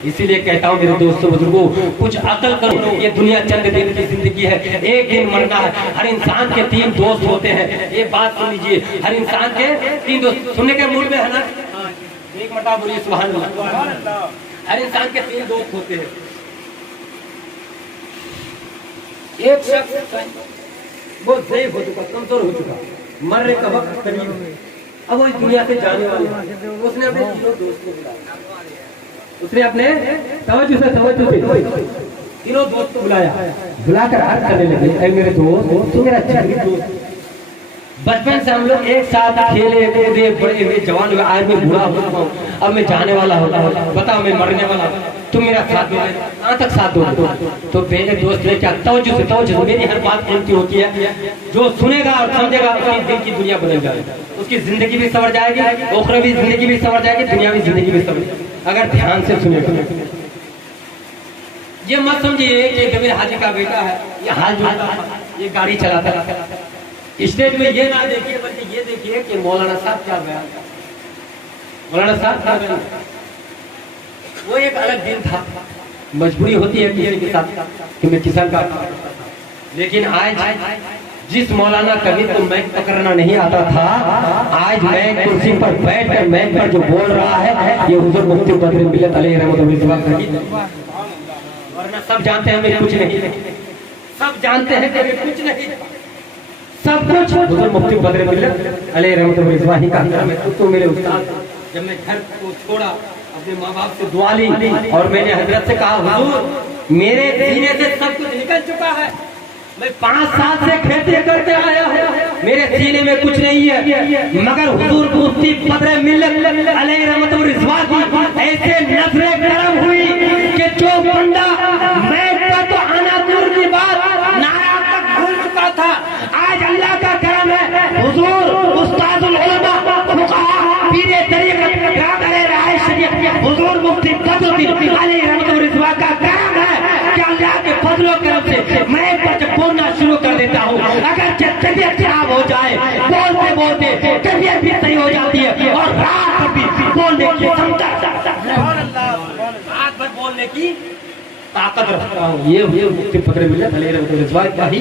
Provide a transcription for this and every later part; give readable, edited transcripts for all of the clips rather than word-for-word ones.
इसीलिए कहता हूँ मेरे दोस्तों बुजुर्गों, कुछ अकल करो। ये दुनिया चंद दिन की जिंदगी है, एक दिन मरना है। हर इंसान के 3 दोस्त होते हैं, ये बात सुन लीजिए। हर इंसान के 3 दोस्त, सुनने के मूड में है ना? एक मरतबा बोलिए सुभान अल्लाह। हर इंसान के 3 दोस्त होते हैं। एक शख्स वो ज़ईफ हो चुका, कमजोर हो चुका, मरने का वक्त करीब है, अब वो इस दुनिया से जाने वाला है। उसने अपने 3 दोस्त को बुलाया, उसने अपने तवज्जो से 3 दोस्त को बुलाकर अर्ज करने लगे, ऐ मेरे दोस्त, तू मेरा जिगरी दोस्त, बचपन से हम लोग एक साथ खेले कूदे बड़े हुए, जवान हुए, आज मैं बूढ़ा हो चुका हूँ, अब मैं जाने वाला होता हूँ, बताओ मैं मरने वाला हूँ, तुम मेरा साथ दो, कहाँ तक साथ दो? तो पहले दोस्त ने क्या तवज्जो से, मेरी हर बात कीमती होती है, जो सुनेगा और समझेगा उसकी दिल की दुनिया बदल जाएगी, उसकी जिंदगी भी संवर जाएगी, उखरवी जिंदगी भी संवर जाएगी, दुनियावी जिंदगी भी संवर जाएगी, अगर ध्यान से सुनेगा। ये मत समझिए कि कबीर हाजी का बेटा है, ये हाल जोड़ता है, ये गाड़ी चलाता है, स्टेज में ये ना देखिए, बल्कि ये देखिए कि मौलाना साहब क्या बयान, मौलाना साहब क्या बयान। वो एक अलग दिन था, मजबूरी होती है किसी के साथ कि मैं किसान का, लेकिन आज जिस मौलाना कभी तो मैक पकड़ना नहीं आता था, आज मैं कुर्सी पर बैठकर मैक पर जो बोल रहा है, ये हुजूर मुफ्ती बद्र मिल्लत अलैहि रहमतुल्लाह। वरना सब जानते हैं मैं कुछ नहीं, सब जानते हैं कि मैं कुछ नहीं, सब कुछ हुजूर मुफ्ती बद्र मिल्लत अलैहि रहमतुल्लाह का। तो मेरे उस्ताद, जब मैं घर को छोड़ा, अपने माँ बाप से दुआ ली और मैंने हजरत से कहा, हुजूर मेरे सीने से सब कुछ निकल चुका है, मैं 5 साल से खेती करते आया हूँ, मेरे सीने में कुछ नहीं है, मगर हुजूर मुफ्ती बद्र मिल्लत अलैहि रहमतुल्लाह की ऐसे नजरें गरम हुई कि जो बंदा मैं तो आना दूर की बात नारा तक भूल चुका था, आज अल्लाह का करम है, हुजूर उस्तादुल उलमा फुक़हा पीरे तरीक़त राह-ए राह शरीयत हुजूर मुफ्ती बद्र मिल्लत अलैहि रहमतुल्लाह का करम है कि अल्लाह के फजलो करम से मैं बोलना शुरू कर देता हूँ। अगर तबीयत खराब हो जाए, बोलते बोलते तबीयत भी सही हो जाती है और रात भर भी बोलने की क्षमता, रात भर बोलने की ताकत रखता हूँ। ये मुफ्ती बद्र मिल्लत अलैहि रहमतुल्लाह का ही।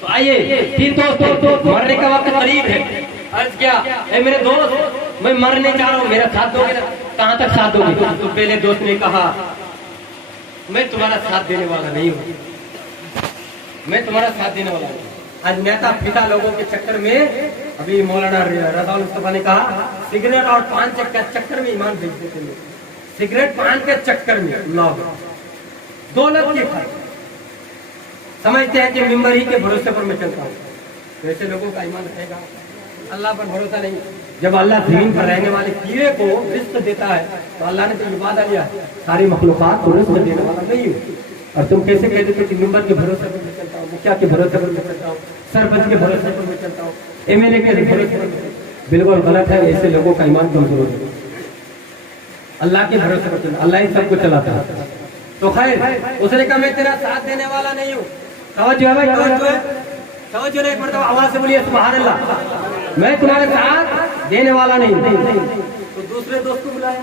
तो आइए 3 दोस्त, मरने का वक्त करीब है, अर्ज किया, ऐ मेरे दोस्त मैं मरने जा रहा हूँ, मेरा साथ दोगे ना? कहाँ तक साथ दोगे? तो पहले दोस्त ने कहा, मैं तुम्हारा साथ देने वाला नहीं हूँ, मैं तुम्हारा साथ देने वाला हूँ। आज नेता पिता लोगों के चक्कर में, अभी मौलाना रज़ा मुस्तफा ने कहा, सिगरेट और पान के चक्कर में ईमान बेच देते हैं, सिगरेट पान के चक्कर में दौलत की फर्क समझते हैं कि मिंबर ही के भरोसे पर मैं चलता हूँ। तो ऐसे लोगों का ईमान रहेगा? अल्लाह पर भरोसा नहीं। जब अल्लाह जमीन पर रहने वाले कीड़े को रिस्क देता है, तो अल्लाह ने तो ये वादा लिया, सारी मखलूकात को रिस्क देने वाला नहीं है। और तुम कैसे कहते थे कि मिंबर के भरोसे पर मैं चलता हूँ, मुखिया के भरोसे पर मैं चलता हूँ, सरपंच के भरोसे पर मैं चलता हूँ, MLA के भरोसे पर? बिल्कुल गलत है। ऐसे लोगों का ईमान कमजोर है। अल्लाह के भरोसे पर चलता, अल्लाह ही सबको चलाता है। तो खैर उसने कहा मैं तेरा साथ देने वाला नहीं हूँ। तवज्जो है भाई, तवज्जो है, तवज्जो नहीं, एक मरतबा आवाज से बोलिए सुभान अल्लाह, मैं तुम्हारे साथ देने वाला नहीं। तो दूसरे दोस्त को बुलाया,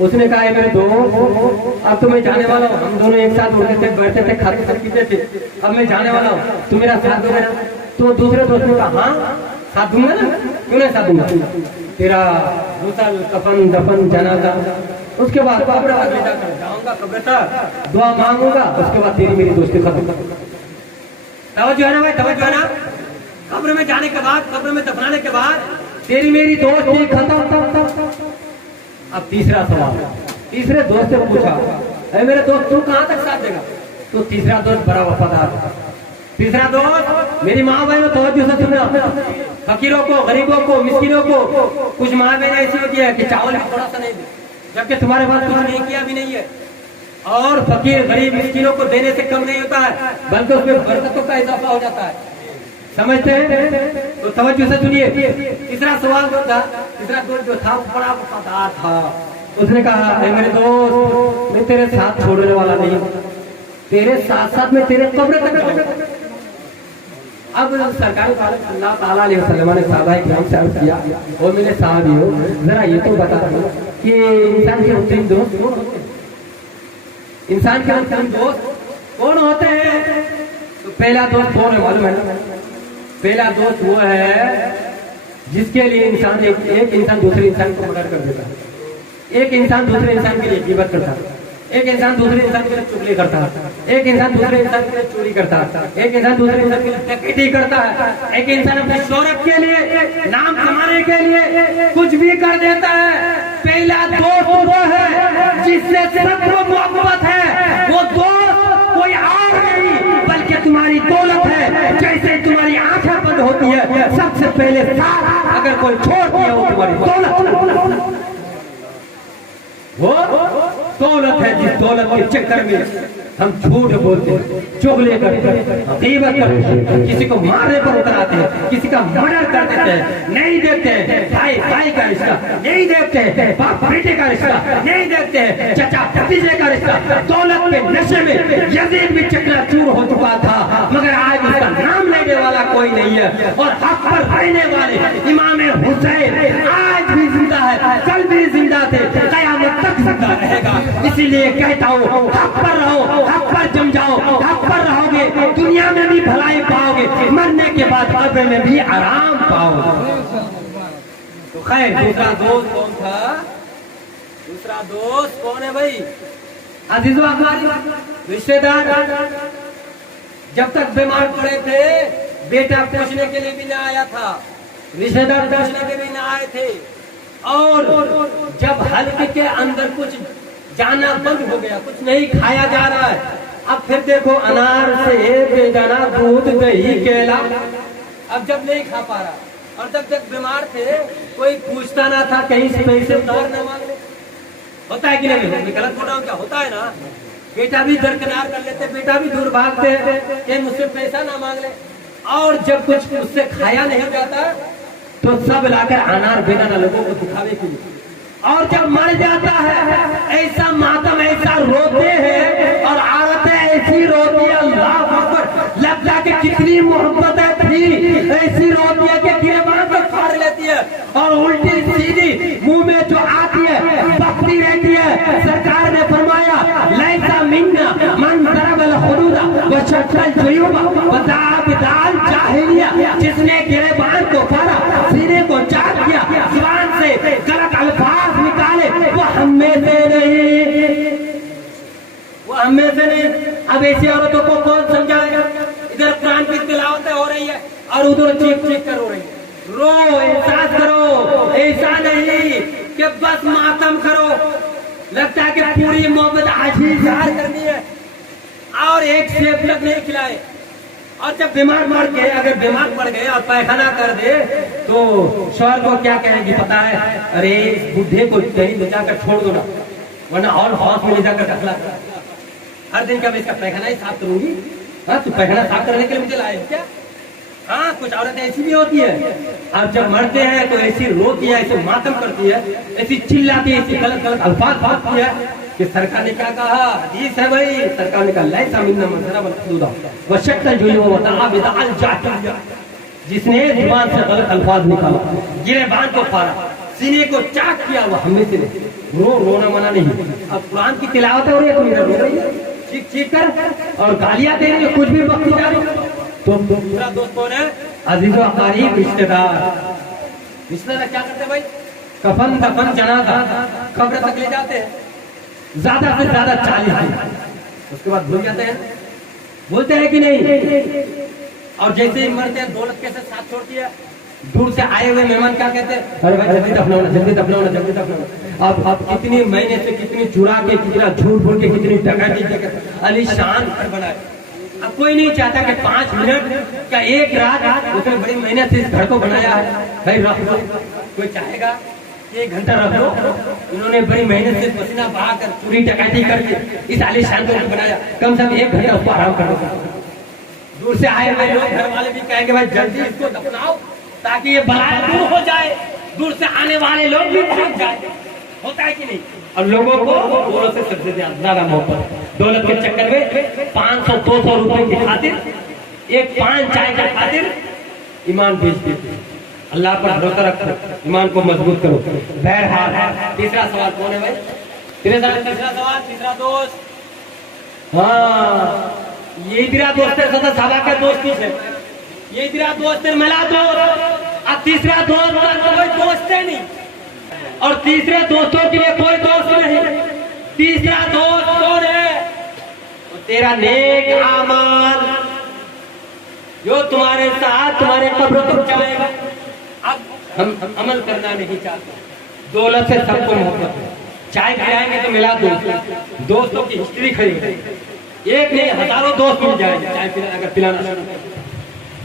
उसने कहा मेरे दोस्त अब तो मैं जाने वाला हूँ, हम दोनों एक साथ उठते थे, बैठते थे, खाते थे, पीते थे, अब मैं जाने वाला हूँ, तू मेरा साथ दोगे ना? तो दूसरे दोस्त ने कहा हाँ साथ दूंगा ना, क्यों नहीं साथ दूंगा, तेरा गुसल कफन दफन जनाजा, उसके बाद कब्र तक जाऊंगा, कब्र तक दुआ मांगूंगा, उसके बाद तेरी मेरी दोस्ती खत्म। तवज्जो है ना भाई, तवज्जो है ना? कब्र में जाने के बाद, कब्र में दफनाने के बाद तेरी मेरी दोस्ती खत्म। अब तीसरा सवाल, तीसरे दोस्त से पूछा, अरे मेरे दोस्त तू कहाँ तक साथ देगा? तो तीसरा दोस्त बड़ा वफादार, तीसरा दोस्त मेरी माँ बहनों तवज्जो से सुनना, फकीरों को, गरीबों को, मिस्किनों को, कुछ माँ बहनें ऐसी होती है कि चावल भी थोड़ा सा नहीं दे, जबकि तुम्हारे पास कुछ नहीं किया भी नहीं है, और फकीर गरीब मिस्किनों को देने से कम नहीं होता है, बल्कि उसमें बरकतों का इजाफा हो जाता है। समझते हैं? तो तवज्जो से सुनिए। तीसरा सवाल जो था, तीसरा दोस्त जो था बड़ा वफादार था, उसने कहा मेरे दोस्त मैं तेरे साथ छोड़ने वाला नहीं, तेरे साथ साथ में तेरे कब्र तक। अब सरकार सल्लल्लाहु अलैहि वसल्लम ने साहबा किराम से अर्ज किया, और मेरे साहबी हो जरा ये तो बता दो कि इंसान के तीन दोस्त कौन होते हैं? इंसान के तीन दोस्त कौन होते हैं? तो पहला दोस्त कौन है मालूम है ना? पहला दोस्त वो है जिसके लिए इंसान एक इंसान दूसरे इंसान को मर्डर कर देता है, एक इंसान दूसरे इंसान के लिए गिबत करता है, एक इंसान दूसरे इंसान के लिए चुगली करता है, एक इंसान दूसरे इंसान के लिए चोरी करता है, एक इंसान दूसरे इंसान के लिए डकैती करता है, एक इंसान अपनी शोहरत के लिए, नाम कमाने के लिए कुछ भी कर देता है। पहला दोस्त वो है जिससे सिर्फ वो मोहब्बत है, वो दोस्त कोई और नहीं बल्कि तुम्हारी दौलत है। जैसे तुम्हारी आंखें बंद होती है सबसे पहले साथ अगर कोई छोड़ दिया वो तुम्हारी दौलत, वो दौलत है जिस दौलत के चक्कर में हम झूठ बोलते हैं, चुगली करते हैं, गीबत करते हैं, किसी को मारने पर उतर आते हैं, किसी का मर्डर कर देते हैं, नहीं देखते हैं भाई भाई का रिश्ता, नहीं देखते हैं बाप बेटे का रिश्ता, नहीं देखते हैं चाचा भतीजे का रिश्ता। दौलत के नशे में यजीद भी चकनाचूर हो चुका था, मगर आज उसका नाम लेने वाला कोई नहीं है। और हक पर रहने वाले इमाम हुसैन आज भी जिंदा है, कल भी जिंदा थे, कयामत तक जिंदा रहेगा। इसीलिए कहता हूँ हक पर रहो, हक पर जम जाओ, हक पर रहोगे दुनिया में भी भलाई पाओगे, मरने के बाद कब्र में भी आराम पाओगे। तो खैर दूसरा दोस्त कौन था? दूसरा दोस्त कौन है भाई? अजीजों हमारी रिश्तेदार जब तक बीमार पड़े थे बेटा पूछने के लिए भी ना आया था, रिश्तेदार पूछने के भी ना आए थे। और जब हल्के के अंदर कुछ जाना बंद हो गया, कुछ नहीं खाया जा रहा है, अब फिर देखो अनार से बेदाना दूध दही केला, अब जब नहीं खा पा रहा और जब तक बीमार थे कोई पूछता ना था, कहीं से पैसे उधार ना मांगने। होता है कि नहीं? गलत बोल रहा हूँ क्या? होता है ना? बेटा भी दरकिनार कर लेते, बेटा भी दूर भागते हैं कि मुझसे पैसा ना मांग ले। और जब कुछ मुझसे खाया नहीं जाता तो सब लाकर अनार बेदाना लोगों को दिखावे के लिए। और जब मर जाता है ऐसा मातम, ऐसा रोते हैं और औरतें ऐसी रोती है, अल्लाह अकबर, लगता कि कितनी मोहब्बत थी, ऐसी रोती है कि गिरबान को फाड़ लेती है और उल्टी सीधी मुंह में जो आती है बकती रहती है। सरकार ने फरमाया लैसा मिन्ना मन दरबल हुदूदा व शक्कल जुयूबा व दाल जाहिलिया, जिसने गिरबान को फाड़ा, सीने को चाट किया, जुबान से गलत अल्फाज निकाले, वो हम में से नहीं, वो हम में से नहीं। अब ऐसी औरतों को कौन समझाएगा? इधर कुरान की तिलावत हो रही है और उधर चीख चीख कर हो रही है। रो, एहसास करो, ऐसा नहीं कि बस मातम करो। लगता है कि पूरी मोहब्बत आज ही इजहार करनी है और एक सेब तक नहीं खिलाए। और जब बीमार मर गए, अगर बीमार पड़ गए और पैखाना कर दे तो शौहर को क्या कहेंगे पता है? अरे इस बुढ़े को कहीं ले जाकर छोड़ दो ना, वरना और हाउस में ले जाकर रखना। हर दिन का मैं इसका पैखाना ही साफ करूंगी। हाँ, तो पैखाना साफ करने के लिए मुझे लाए क्या? हाँ, कुछ औरतें ऐसी भी होती है। और जब मरते हैं तो ऐसी रोती है, ऐसी मातम करती है, ऐसी चिल्लाती है, ऐसी गलत गलत अल्फाज बांटती है कि सरकार ने क्या कहा? हदीस है भाई, सरकार ने कहा लैसा मिन्ना मन दरबल हुदूदा व शक्कल जुयूबा व दाल जाहिलिया, जिसने जुबान से गलत अल्फाज निकाला, गिरबान को फाड़ा, सीने को चाक किया, वो हमें से रोना मना नहीं। अब कुरान की तिलावत हो रही है, तुम इधर रो रही है चीख चीख कर और गालियां दे रही है, कुछ भी बकती जा रही है। तो दूसरा दोस्त कौन है? अजीजों हमारी रिश्तेदार। रिश्तेदार क्या करते हैं भाई? कफन दफन जनाजा कब्र तक ले जाते हैं, ज्यादा से ज्यादा 40 दिन, उसके बाद भूल जाते हैं। बोलते हैं कि नहीं? और जैसे ही मरते हैं दौलत कैसे साथ छोड़ती है। दूर से आए हुए मेहमान क्या कहते हैं? अरे भाई जल्दी दफनाओ, जल्दी दफनाओ, जल्दी दफनाओ। अब कितनी महीने से कितनी चुरा के, कितना झूठ बोल के, कितनी डकैती आलीशान घर बनाए। अब कोई नहीं चाहता कि 5 मिनट का एक रात उसने बड़ी मेहनत से इस घर को बनाया है, भाई रख लो। कोई चाहेगा 1 घंटा रख लो? इन्होंने बड़ी मेहनत से पसीना बहाकर चोरी डकैती करके इस आलीशान को बनाया, कम से कम 1 घंटा उसको आराम कर दो। दूर से आए हुए लोग, घर वाले भी कहेंगे भाई जल्दी इसको दफनाओ ताकि ये बलाय दूर हो जाए, दूर से आने वाले लोग भी भाग जाए। होता है कि नहीं? और लोगों को दौलत से सबसे ज्यादा मोहब्बत, दौलत के चक्कर में 500-200 रुपए की खातिर, एक पान चाय की खातिर ईमान बेच देते। अल्लाह पर भरोसा रखो, ईमान को मजबूत करो। बहरहाल तीसरा सवाल कौन है भाई? तीसरा सवाल, तीसरा दोस्त। हाँ, ये तेरा दोस्त है, सदा सादा का दोस्त है, ये तेरा दोस्त है, मिला दोस्त। अब तीसरा दोस्त कोई दोस्त है नहीं, और तीसरे दोस्तों के लिए कोई दोस्त नहीं। तीसरा दोस्त कौन है? तेरा नेक अमल जो तुम्हारे साथ तुम्हारे कब्र तक जाएगा। अब हम अमल करना नहीं चाहते, दौलत से सबको मोहब्बत है। चाय पिलाएंगे तो मिला दोस्तों की हिस्ट्री खरीदेंगे, एक नहीं हजारों दोस्त मिल जाएंगे चाय अगर पिलाना शुरू करें।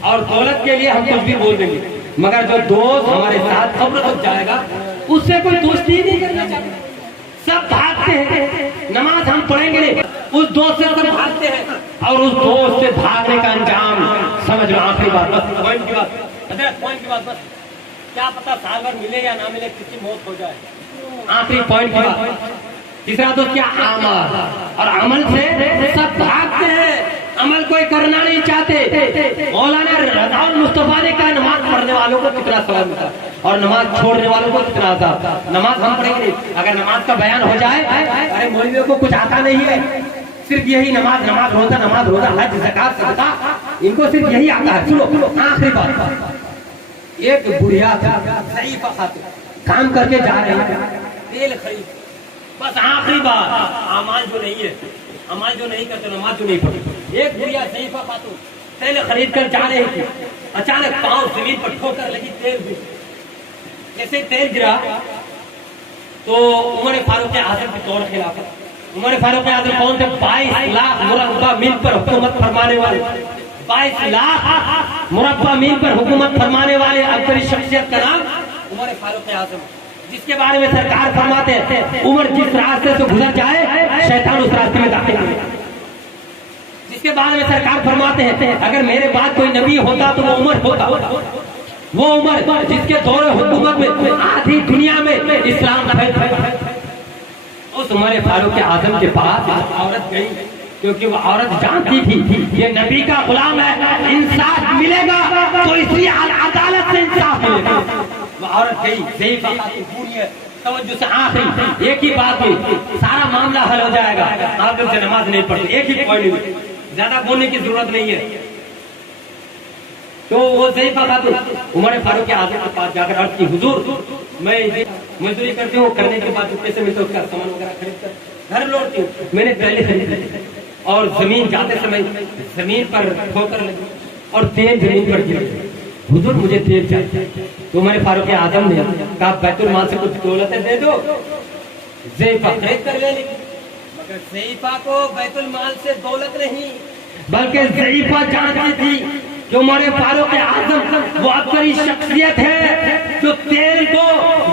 और दौलत के लिए हम कुछ भी बोल देंगे, मगर जो दोस्त हमारे साथ कब्र तक जाएगा उससे कोई दोस्ती ही नहीं करना चाहता। सब भागते हैं, नमाज हम पढ़ेंगे नहीं, उस दोस्त से सब भागते हैं, और उस दोस्त से भागने का अंजाम समझ लो। आखिरी बात बस, पॉइंट की बात, पॉइंट की बात बस, क्या पता साल भर मिले या ना मिले, किसकी मौत हो जाए। आखिरी पॉइंट की बात, तीसरा दोस्त क्या? अमल। और अमल से सब भागते हैं, अमल कोई करना नहीं चाहते। मौलाना रज़ाउल मुस्तफा ने कहा नमाज पढ़ने वालों को कितना सवाब मिलता और नमाज छोड़ने वालों को कितना अज़ाब। नमाज हम पढ़ेंगे नहीं, अगर नमाज का बयान हो जाए, अरे मौलवियों को कुछ आता नहीं है, सिर्फ यही नमाज रोजा हज ज़कात सदका, इनको सिर्फ यही आता है। सुनो आखिरी बात, एक बुढ़िया सही काम करके जा रहे हैं, तेल खरीद, बस आखिरी बात, अमाल जो नहीं है, अमाल जो नहीं करते, नमाज जो नहीं पढ़ते। एक बुढ़िया सहीफा खातून तेल खरीद कर जा रही थी, अचानक पांव जमीन पर ठोकर लगी, तेल गिर। जैसे तेल गिरा तो उमर फारूक आजम के तौर खिलाफत, उमर फारूक आजम कौन थे? 22 लाख मुरब्बा मील पर हुकूमत फरमाने वाले, 22 लाख मुरब्बा मील पर हुकूमत फरमाने वाले अब्दरी शख्सियत का नाम उमर फारूक आजम, जिसके बारे में सरकार फरमाते हैं उमर जिस रास्ते से गुजर जाए शैतान उस रास्ते में दाखिल नहीं। जिसके बारे में सरकार फरमाते हैं अगर मेरे बाद कोई नबी होता तो वो उमर होता, वो उमर जिसके दौरे हुकूमत में आधी दुनिया में इस्लाम फैल। उस उमर फारूक आजम के पास औरत गई, क्योंकि वो औरत जानती थी ये नबी का गुलाम है, इंसाफ मिलेगा तो इसी अदालत से इंसाफ मिलेगा। वो औरत गई, तवज्जो से आखिरी एक ही बात हुई, सारा मामला हल हो जाएगा। आप लोग से नमाज नहीं पढ़ते, एक ही पॉइंट, ज्यादा बोलने की जरूरत नहीं है। तो वो ज़ईफ़ा खातून उमर फारूक आज़म के पास जाकर अर्ज की, हुजूर मैं मजदूरी करती हूँ, करने के बाद पैसे मिलते उसका सामान वगैरह खरीद कर घर लौटती हूँ। मैंने पहले खरीद और जमीन जाते समय जमीन पर ठोकर लगी और तेल जमीन पर गिर, हुजूर मुझे तेल चाहिए। तो उमर फारूक आज़म ने कहा बैतुल माल से कुछ दौलत दे दो। ज़ईफ़ा खरीद कर ले ली, मगर ज़ईफ़ा को बैतुल माल से दौलत नहीं, बल्कि ज़ईफ़ा जानती थी जो उमर फारूक आज़म वो अब्दरी शख्सियत है जो तेल को,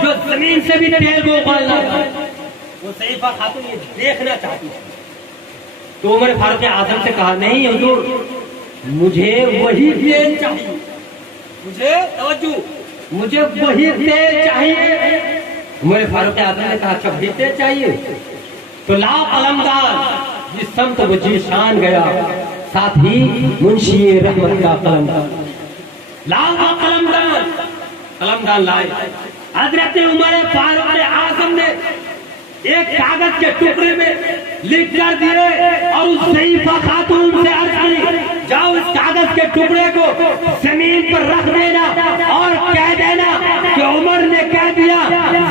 जो जमीन से भी तेल को उबालना है। वो ज़ईफ़ा खातून ये देखना चाहती है। तो उमर फारूक आज़म से कहा नहीं हुजूर मुझे वही तेल चाहिए, मुझे तवज्जो, मुझे वही तेल चाहिए। उमर फारूक आज़म ने कहा अच्छा वही तेल चाहिए तो लाओ कलमदान। जिस समत वो जीशान गया, साथ ही मुंशी रहमत का कलमदान, लाओ कलमदान। कलमदान लाए, हजरत उमर फारूक आज़म ने एक कागज के टुकड़े में लिख कर दिए और उस ज़ईफ़ा खातून से अर्ज की जाओ इस कागज के टुकड़े को जमीन पर रख देना और कह देना कि उमर ने कह दिया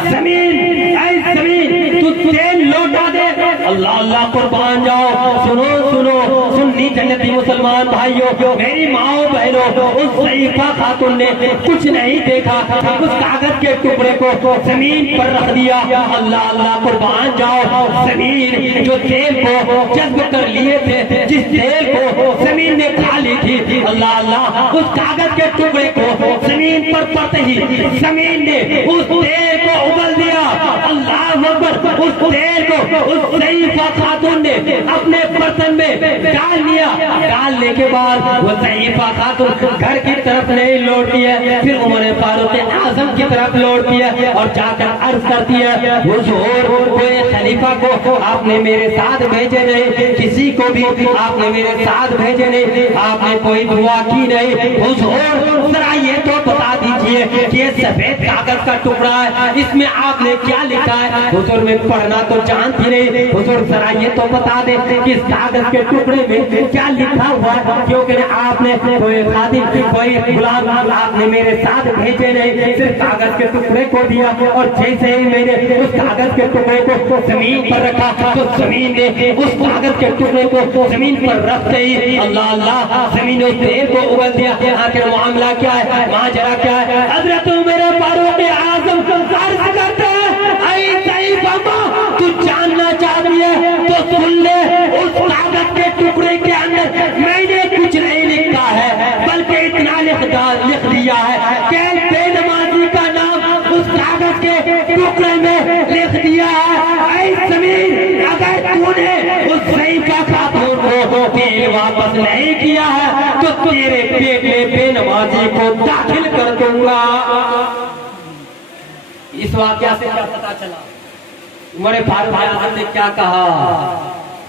जमीन ऐ जमीन तू तेल लौटा दे। अल्लाह अल्लाह कुर्बान जाओ। सुनो सुनो सुन्नी जन्नती मुसलमान भाइयों, मेरी माओ बहनों, उस ज़ईफ़ा खातून ने कुछ नहीं देखा, उस कागज के टुकड़े को जमीन पर रख दिया। अल्लाह अल्लाह कुर्बान जाओ, जमीन जो तेल को जज्ब कर लिए थे, जिस तेल को जमीन ने खा ली थी, अल्लाह अल्लाह उस कागज के टुकड़े को जमीन पर पड़ते ही जमीन ने उस तेल को उबल दिया। अल्लाह अकबर, उस तेल को उस ज़ईफ़ा खातून ने ने अपने बर्तन में डाल लिया। डालने के बाद वो सहीफा खातून घर की तरफ नहीं लौटती है, फिर उमर फारूक आजम की तरफ लौटती है और जाकर अर्ज करती है, हुजूर कोई खलीफा को आपने मेरे साथ भेजे नहीं, किसी को भी आपने मेरे साथ भेजे नहीं, आपने कोई दुआ की नहीं। हुजूर जरा ये तो बता दीजिए कि ये सफेद कागज का टुकड़ा है, इसमें आपने क्या लिखा है? हुजूर में पढ़ना तो जानती नहीं, हुजूर जरा ये तो बता दे कि इस कागज के टुकड़े में क्या लिखा हुआ है, क्योंकि आपने कोई खादिम कोई गुलाम आपने मेरे साथ भेजे नहीं, सिर्फ कागज के टुकड़े को दिया। और जैसे ही मैंने उस कागज के टुकड़े को जमीन पर रखा तो जमीन ने उस कागज के टुकड़े को जमीन पर रखते ही अल्लाह अल्लाह जमीन ने उस तेल को उगल दिया। आखिर मामला क्या है, माजरा क्या है? हजरत मेरे फारूक आजम अर्ज करते हैं, तू जानना चाहती है तो सुन ले, उस कागज के टुकड़े के अंदर मैंने कुछ नहीं लिखा है, बल्कि इतना लिख दिया है कि बेनमाजी का नाम उस कागज के टुकड़े में लिख दिया है। ऐ जमीन, अगर तूने उस सहीफा खातून को तेल वापस नहीं किया है तो तेरे पेट में बेनमाजी को दाखिल कर दूंगा। इस वाकया से क्या पता चला? उमर फारूक आजम ने क्या कहा?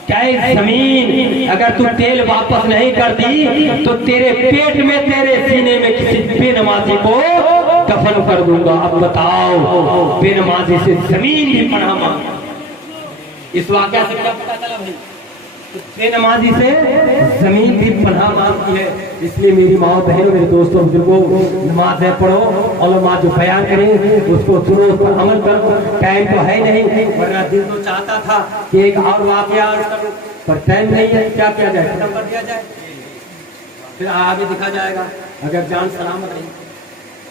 क्या जमीन, अगर तू तेल वापस नहीं करती तो तेरे पेट में तेरे सीने में किसी बेनमाजी को दफन कर दूंगा। अब बताओ, बेनमाजी से जमीन भी पनाह मांगी। इस वाकया से क्या पता चला भाई? बेनमाजी से जमीन भी पनाह मांगती है। इसलिए मेरी माँ बहनों मेरे दोस्तों बुजुर्गों, नमाज है पढ़ो, उलमा जो बयान करें उसको सुनो, उस पर अमल करो। टाइम तो है नहीं, वरना दिल तो चाहता था कि एक और वाकया पर टाइम नहीं है, क्या किया जाए? खत्म कर दिया जाए, फिर आगे दिखा जाएगा अगर जान सलामत रही।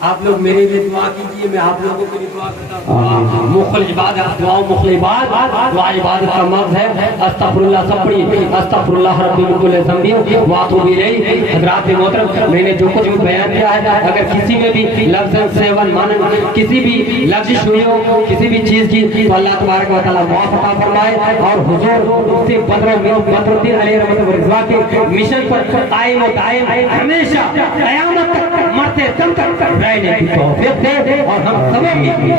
आप लोग मेरे लिए दुआ कीजिए, मैं आप लोगों के लिए दुआ करता हूँ। मुखल इबादत दुआ मुखल इबादत दुआ इबादत का मर्ज है। अस्तगफिरुल्लाह सब पढ़िए, अस्तगफिरुल्लाह रब्बिल कुल्ल ज़ंबी व अतूबु इलैहि। हज़रात मोहतरम, मैंने जो कुछ भी बयान किया है, अगर किसी में भी लफ्ज़ सेवन मानन किसी भी लफ्ज़ हुई हो किसी भी चीज़ की, तो अल्लाह तबारक व तआला माफ़ अता फरमाए। और हुजूर से बदरुद्दीन अलैहि रहमत व रिज़वा के मिशन पर कायम व दायम हमेशा क़यामत तक मरते दम तक रहने की तौफीक दे। और हम सभी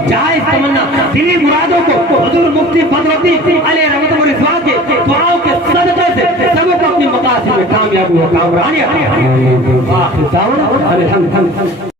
जायज़ तमन्ना दिली मुरादों को हुजूर मुफ्ती बदरुद्दीन अलैहि रहमत व रिज़वा के दुआओं के सदक़े से सबको अपनी मकासद में कामयाबी व कामरानी अता फरमाए।